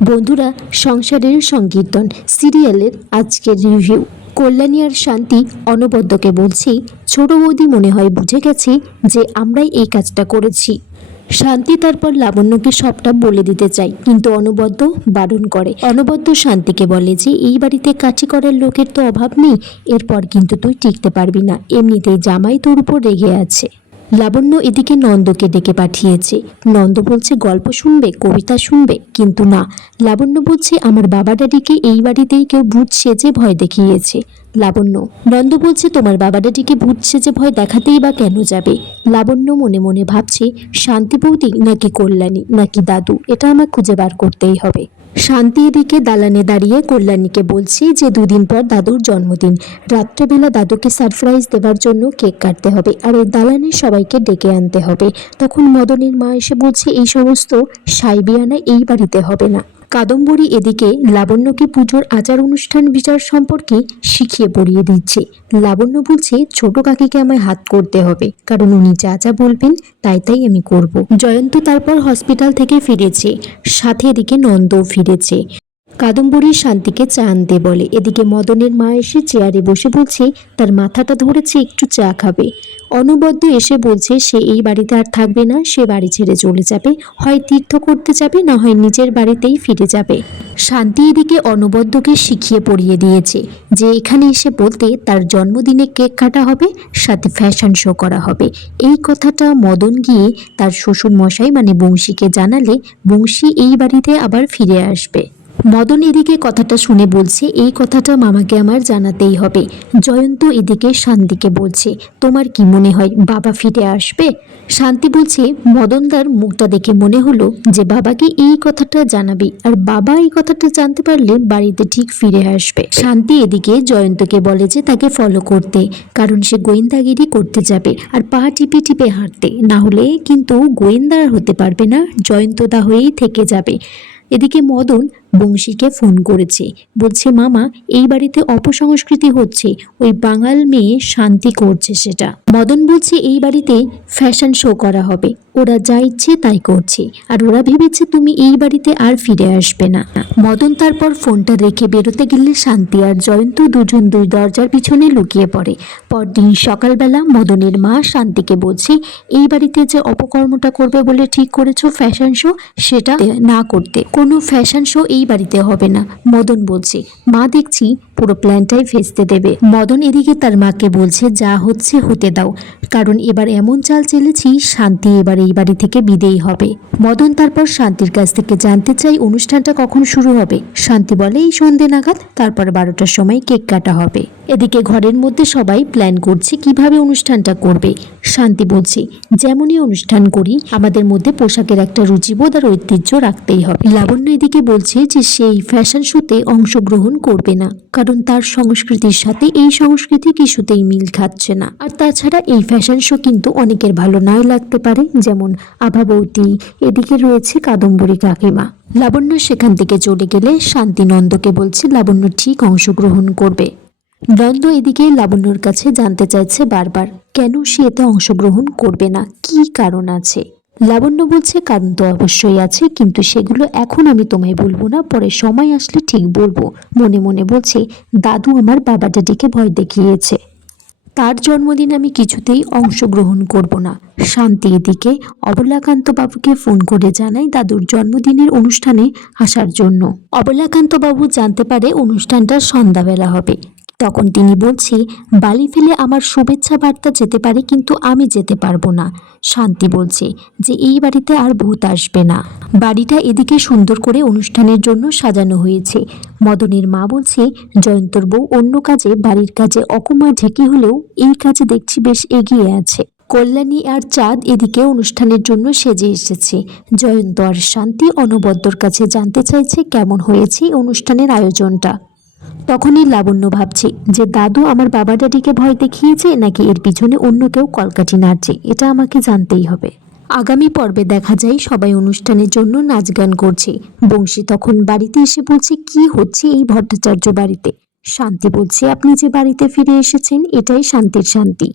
বন্ধুরা, সংসারের সংকীর্তন সিরিয়ালের আজকের রিভিউ। কল্যাণী আর শান্তি অনবদ্যকে বলছি, ছোট বৌদি মনে হয় বুঝে গেছে যে আমরাই এই কাজটা করেছি। শান্তি তারপর লাবণ্যকে সবটা বলে দিতে চায়, কিন্তু অনবদ্য বারণ করে। অনবদ্য শান্তিকে বলে যে এই বাড়িতে কাঠি করার লোকের তো অভাব নেই, এরপর কিন্তু তুই টিকতে পারবি না, এমনিতেই জামাই তোর উপর রেগে আছে। লাবণ্য এদিকে নন্দকে ডেকে পাঠিয়েছে। নন্দ বলছে গল্প শুনবে, কবিতা শুনবে, কিন্তু না, লাবণ্য বলছে আমার বাবা ড্যাডিকে এই বাড়িতেই কেউ ভূত সেজে ভয় দেখিয়েছে। লাবণ্য নন্দ বলছে তোমার বাবা ড্যাডিকে ভূত সেজে ভয় দেখাতেই বা কেন যাবে। লাবণ্য মনে মনে ভাবছে শান্তি বৌদি নাকি কল্যাণী নাকি দাদু, এটা আমার খুঁজে বার করতেই হবে। শান্তি এদিকে দালানে দাঁড়িয়ে কল্যাণীকে বলছি যে দুদিন পর দাদুর জন্মদিন, রাত্রেবেলা দাদুকে সারপ্রাইজ দেওয়ার জন্য কেক কাটতে হবে, আর এই দালানে সবাইকে ডেকে আনতে হবে। তখন মদনের মা এসে বলছে এই সমস্ত সাইবিয়ানা এই বাড়িতে হবে না। কাদম্বরী এদিকে লাবণ্যকে পুজোর আচার অনুষ্ঠান বিচার সম্পর্কে শিখিয়ে পড়িয়ে দিচ্ছে। লাবণ্য বলছে ছোট কাকিকে আমায় হাত করতে হবে, কারণ উনি যা যা বলবেন তাই আমি করব। জয়ন্ত তারপর হসপিটাল থেকে ফিরেছে, সাথে এদিকে নন্দও ফিরেছে। কাদম্বরী শান্তিকে চা আনতে বলে। এদিকে মদনের মা এসে চেয়ারে বসে বলছে তার মাথাটা ধরেছে, একটু চা খাবে। অনবদ্য এসে বলছে সে এই বাড়িতে আর থাকবে না, সে বাড়ি ছেড়ে চলে যাবে, হয় তীর্থ করতে যাবে, না হয় নিজের বাড়িতেই ফিরে যাবে। শান্তি এদিকে অনবদ্যকে শিখিয়ে পড়িয়ে দিয়েছে যে এখানে এসে বলতে তার জন্মদিনে কেক কাটা হবে, সাথে ফ্যাশন শো করা হবে। এই কথাটা মদন গিয়ে তার শ্বশুর মশাই মানে বংশীকে জানালে বংশী এই বাড়িতে আবার ফিরে আসবে। মদন এদিকে কথাটা শুনে বলছে এই কথাটা মামাকে আমার জানাতেই হবে। জয়ন্ত এদিকে শান্তিকে বলছে তোমার কি মনে হয় বাবা ফিরে আসবে? শান্তি বলছে মদনদার মুখটা দেখে মনে হলো যে বাবাকে এই কথাটা জানাবে, আর বাবা এই কথাটা জানতে পারলে বাড়িতে ঠিক ফিরে আসবে। শান্তি এদিকে জয়ন্তকে বলে যে তাকে ফলো করতে, কারণ সে গোয়েন্দাগিরি করতে যাবে, আর পা টিপে টিপে হাঁটতে, না হলে কিন্তু গোয়েন্দার হতে পারবে না, জয়ন্তদা হয়েই থেকে যাবে। এদিকে মদন বংশীকে ফোন করেছে, বলছে মামা এই বাড়িতে অপসংস্কৃতি হচ্ছে, ওই বাঙাল মেয়ে শান্তি করছে সেটা। মদন বলছে এই বাড়িতে ফ্যাশন শো করা হবে, ওরা যা ইচ্ছে তাই করছে, আর ওরা ভেবেছে তুমি এই বাড়িতে আর ফিরে আসবে না। মদন তারপর ফোনটা রেখে বেরোতে গেলে শান্তি আর জয়ন্ত দুজন দুই দরজার পিছনে লুকিয়ে পড়ে। পরদিন সকালবেলা মদনের মা শান্তিকে বলছে এই বাড়িতে যে অপকর্মটা করবে বলে ঠিক করেছো ফ্যাশন শো, সেটা না করতে। কোনো ফ্যাশন শো এই বাড়িতে হবে না। মদন বলছে মা দেখছি পুরো প্ল্যানটাই ভেস্তে দেবে। মদন এদিকে তার মাকে বলছে যা হচ্ছে হতে দাও, কারণ এবার এমন চাল চেলেছি শান্তি এবার এই বাড়ি থেকে বিদেয়ী হবে। মদন তারপর শান্তির কাছ থেকে জানতে চাই অনুষ্ঠানটা কখন শুরু হবে। শান্তি বলে এই সন্ধে নাগাদ, তারপর 12টার সময় কেক কাটা হবে। এদিকে ঘরের মধ্যে সবাই প্ল্যান করছে কিভাবে অনুষ্ঠানটা করবে। শান্তি বলছে যেমনই অনুষ্ঠান করি আমাদের মধ্যে পোশাকের একটা রুচিবোধ আর ঐতিহ্য রাখতেই হবে। লাবণ্য এদিকে বলছে যে সেই ফ্যাশন শোতে অংশগ্রহণ করবে না, কারণ তার সংস্কৃতির সাথে এই সংস্কৃতি কিছুতেই মিল খাচ্ছে না। আর তাছাড়া এই ফ্যাশন শো কিন্তু অনেকের ভালো নাও লাগতে পারে, যেমন আভা বৌদি, এদিকে রয়েছে কাদম্বরী কাকিমা। লাবণ্য সেখান থেকে চলে গেলে শান্তি নন্দকে বলছে লাবণ্য ঠিক অংশগ্রহণ করবে। নন্দ এদিকে লাবণ্যর কাছে জানতে চাইছে বারবার কেন সে এতে অংশগ্রহণ করবে না, কি কারণ আছে। লাবণ্য বলছে কারণ তো অবশ্যই আছে, কিন্তু সেগুলো এখন আমি তোমায় বলবো না, পরে সময় আসলে ঠিক বলবো। মনে মনে বলছে দাদু আমার বাবা ড্যাডিকে ভয় দেখিয়েছে, তার জন্মদিন আমি কিছুতেই অংশগ্রহণ করব না। শান্তি এদিকে অবলাকান্ত বাবুকে ফোন করে জানায় দাদুর জন্মদিনের অনুষ্ঠানে আসার জন্য। অবলাকান্ত বাবু জানতে পারে অনুষ্ঠানটা সন্ধ্যাবেলা হবে। তখন তিনি বলছে বালি ফেলে আমার শুভেচ্ছা বার্তা যেতে পারে, কিন্তু আমি যেতে পারবো না। শান্তি বলছে যে এই বাড়িতে আর ভূত আসবে না। বাড়িটা এদিকে সুন্দর করে অনুষ্ঠানের জন্য সাজানো হয়েছে। মদনের মা বলছে জয়ন্তর বউ অন্য কাজে বাড়ির কাজে অকুমা ঢেকে হলেও এই কাজে দেখছি বেশ এগিয়ে আছে। কল্যাণী আর চাঁদ এদিকে অনুষ্ঠানের জন্য সেজে এসেছে। জয়ন্ত আর শান্তি অনবদ্যর কাছে জানতে চাইছে কেমন হয়েছে অনুষ্ঠানের আয়োজনটা। তখনই লাবণ্য ভাবছে যে দাদু আমার বাবা ড্যাডিকে ভয় দেখিয়েছে নাকি এর পিছনে অন্য কেউ কলকাঠি নাড়ছে, এটা আমাকে জানতেই হবে। আগামী পর্বে দেখা যায় সবাই অনুষ্ঠানের জন্য নাচ গান করছে। বংশী তখন বাড়িতে এসে বলছে কি হচ্ছে এই ভট্টাচার্য বাড়িতে। শান্তি বলছে আপনি যে বাড়িতে ফিরে এসেছেন এটাই শান্তির শান্তি।